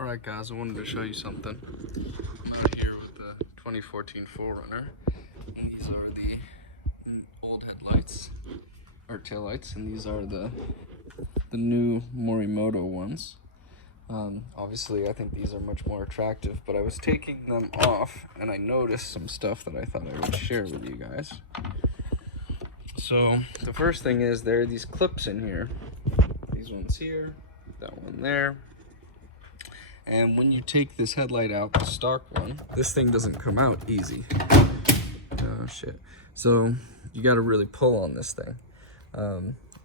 Alright guys, I wanted to show you something. I'm out here with the 2014 4Runner, and these are the old headlights, or taillights, and these are the new Morimoto ones. Obviously I think these are much more attractive, but I was taking them off and I noticed some stuff that I thought I would share with you guys. So the first thing is there are these clips in here. These ones here, that one there. And when you take this headlight out, the stock one, this thing doesn't come out easy. Oh shit. So you gotta really pull on this thing.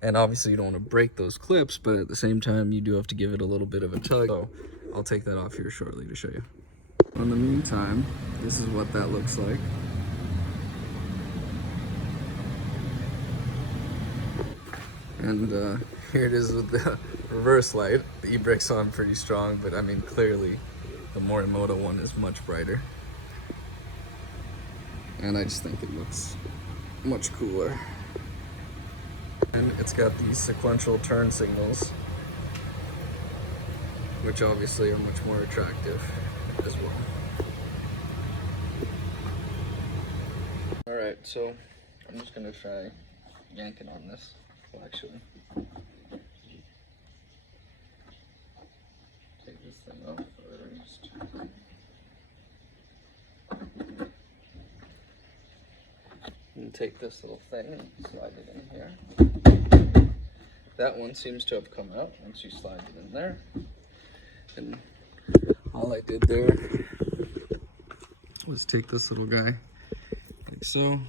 And obviously you don't want to break those clips, but at the same time you do have to give it a little bit of a tug. So I'll take that off here shortly to show you. In the meantime, this is what that looks like. And here it is with the reverse light. The e-brake's on pretty strong, but I mean clearly the Morimoto one is much brighter. And I just think it looks much cooler. And it's got these sequential turn signals, which obviously are much more attractive as well. Alright, so I'm just gonna try yanking on this. Well, actually, take this thing off first. And take this little thing and slide it in here. That one seems to have come out once you slide it in there. And all I did there was take this little guy like so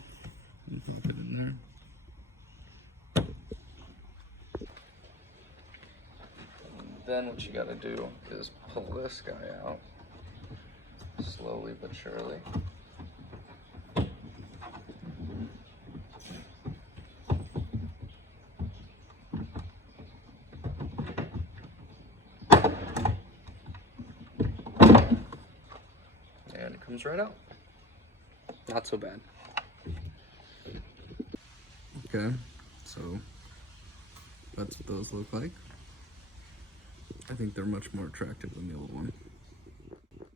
and pop it in there. Then what you gotta do is pull this guy out, slowly but surely. And it comes right out. Not so bad. Okay, so that's what those look like. I think they're much more attractive than the old one.